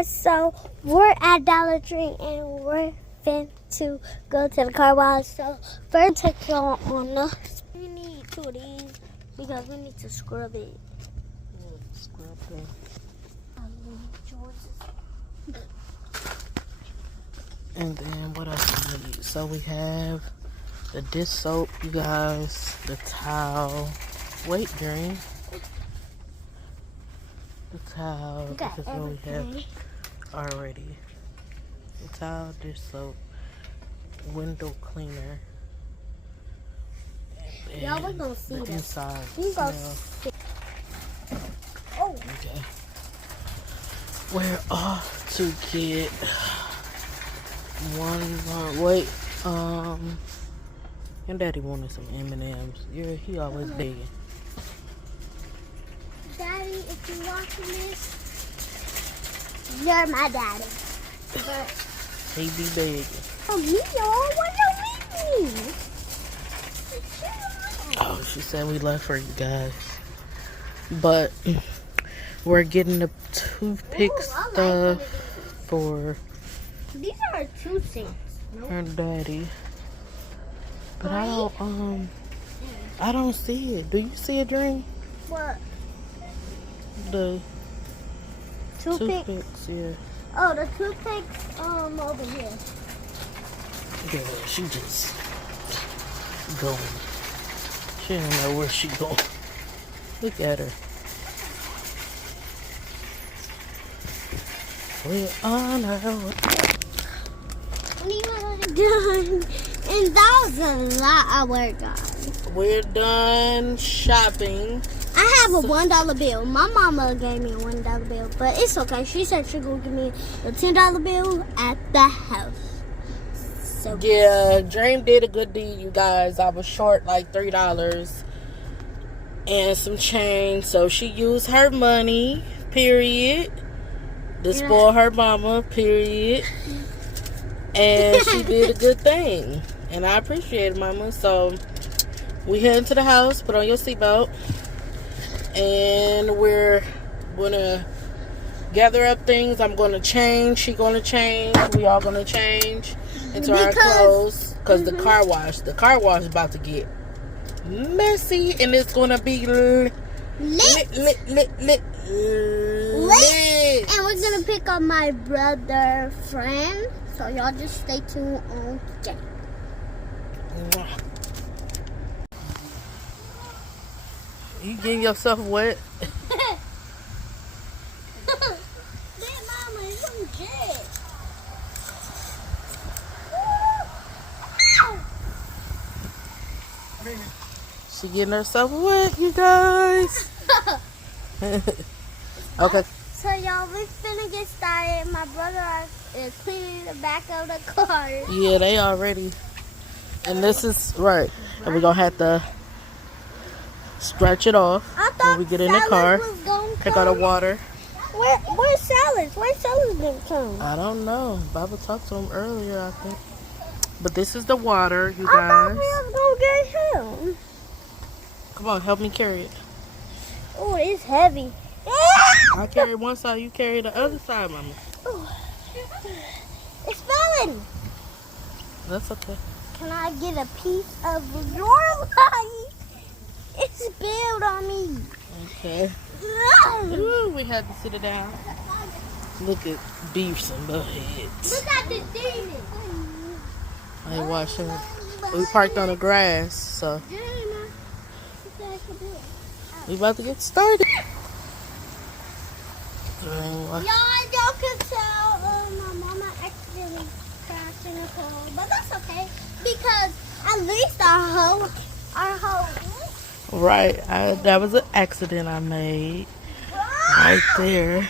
guys, so we're at Dollar Tree and we're fin to go to the car wash. So first take y'all on us. We need 2 of these because we need to scrub it. Scrub it. And then what else do we need? So we have the dish soap, you guys, the towel. Wait, Green. The towel, this is what we have already. The towel, dish soap, window cleaner. Y'all, we're gonna see the this. Inside We gonna smell. see. Oh. Okay. We're off to get one more. Wait, your daddy wanted some M&Ms. Yeah, he always begging. Daddy, if you're watching this, you're my daddy. But He be begging. oh, me, y'all, what you mean? Oh, she said we left for you guys. But we're getting the toothpick stuff for These are 2 cents. her daddy. But I don't see it. Do you see a Dream? What? The Toothpick? toothpicks, yeah. Oh, the toothpicks over here. Yeah, she just going. She don't know where she going. Look at her. We're on our way. We are done. And that was a lot of work, guys. We're done shopping. I have a $1 bill. My mama gave me a $1 bill, but it's okay. She said she's gonna give me a $10 bill at the house. So Yeah, Dream did a good deed, you guys. I was short like $3 and some change, so she used her money, period, to spoil her mama, period. And she did a good thing, and I appreciate it, mama. So we heading to the house. Put on your seatbelt, and we're gonna gather up things. I'm gonna change. She gonna change. We all gonna change into our clothes because the car wash is about to get messy, and it's gonna be lit. And we're gonna pick up my brother friend. So y'all just stay tuned on that. You getting yourself wet? Mama, it's legit. She getting herself wet, you guys. Okay. So y'all, we finna get started. My brother is cleaning the back of the car. Yeah, they already. And this is right. And we're gonna have to stretch it off when we get in the car. Take out the water. Where's Salads? Where's Salads gonna come? I don't know. Baba talked to him earlier, I think. But this is the water, you I thought guys. we was gonna get him. Come on, help me carry it. Oh, it's heavy. I carry one side, you carry the other side, mama. It's falling. That's okay. Can I get a piece of your life? It's spilled on me. Okay. Ooh, we had to sit it down. Look at beefs and buttheads. Look at the demon. I ain't washing. We parked on the grass, so we about to get started. Y'all can tell my mama accidentally crashed in the car, but that's okay because at least our whole. Right, that was an accident I made right there.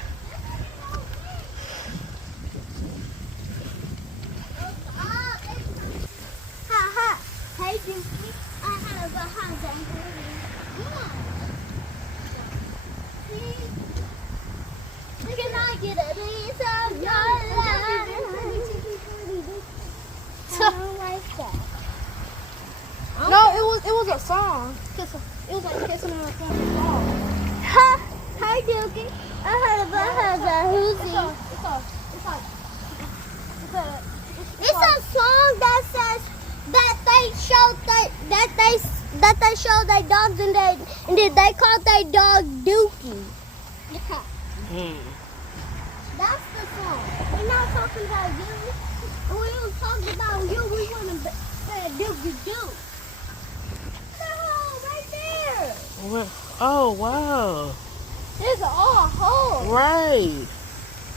Hey, Dookie, I have a husband. Can I get a piece of your life? I don't like that. No, it was a song. It was like kissing on a fucking song. Hi, Dookie. I heard about her, Who's It's a that they show their dogs and then they call their dog Dookie. That's the song. We're not talking about you. When we was talking about you, we want to say Dookie Doo. No, right there. What? Oh, wow. There's all a hole. Right.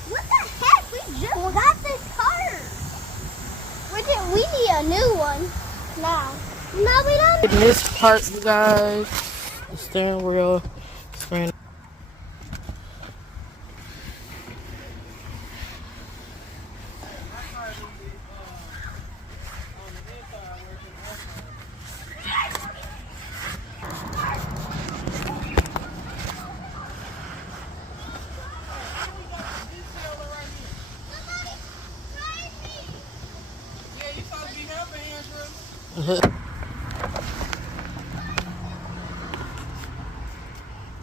What the heck? We just got this car. We need a new one now. No, we don't. In this part, you guys, the steering wheel, screen.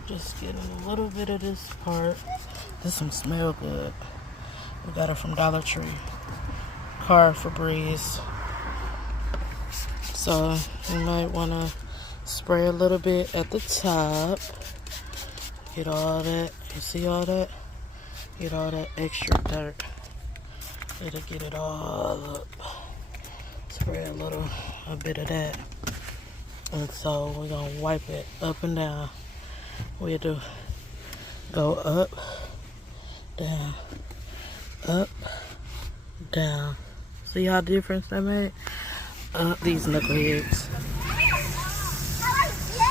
Just getting a little bit of this part. This one smell good. We got it from Dollar Tree. Car Febreze. So you might want to spray a little bit at the top. Get all that. You see all that? Get all that extra dirt. It'll get it all up. Spray a bit of that. And so we're going to wipe it up and down. We have to go up, down, up, down. See how difference that made? These knuckleheads.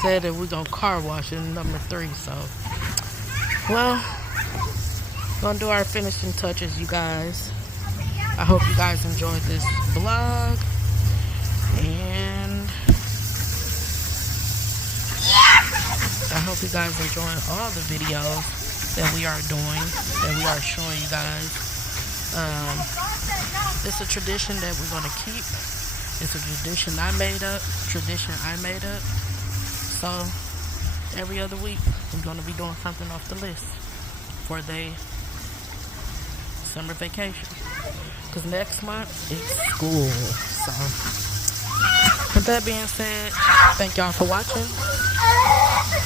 Said that we're going to car wash in number 3, so. Well, gonna do our finishing touches, you guys. I hope you guys enjoyed this vlog. And I hope you guys enjoying all the videos that we are doing, that we are showing you guys. It's a tradition that we're gonna keep. It's a tradition I made up. So every other week we're gonna be doing something off the list for the summer vacation. Because next month it's school. So with that being said, thank y'all for watching.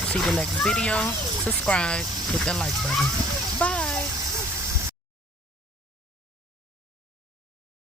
See the next video. Subscribe. Hit that like button. Bye.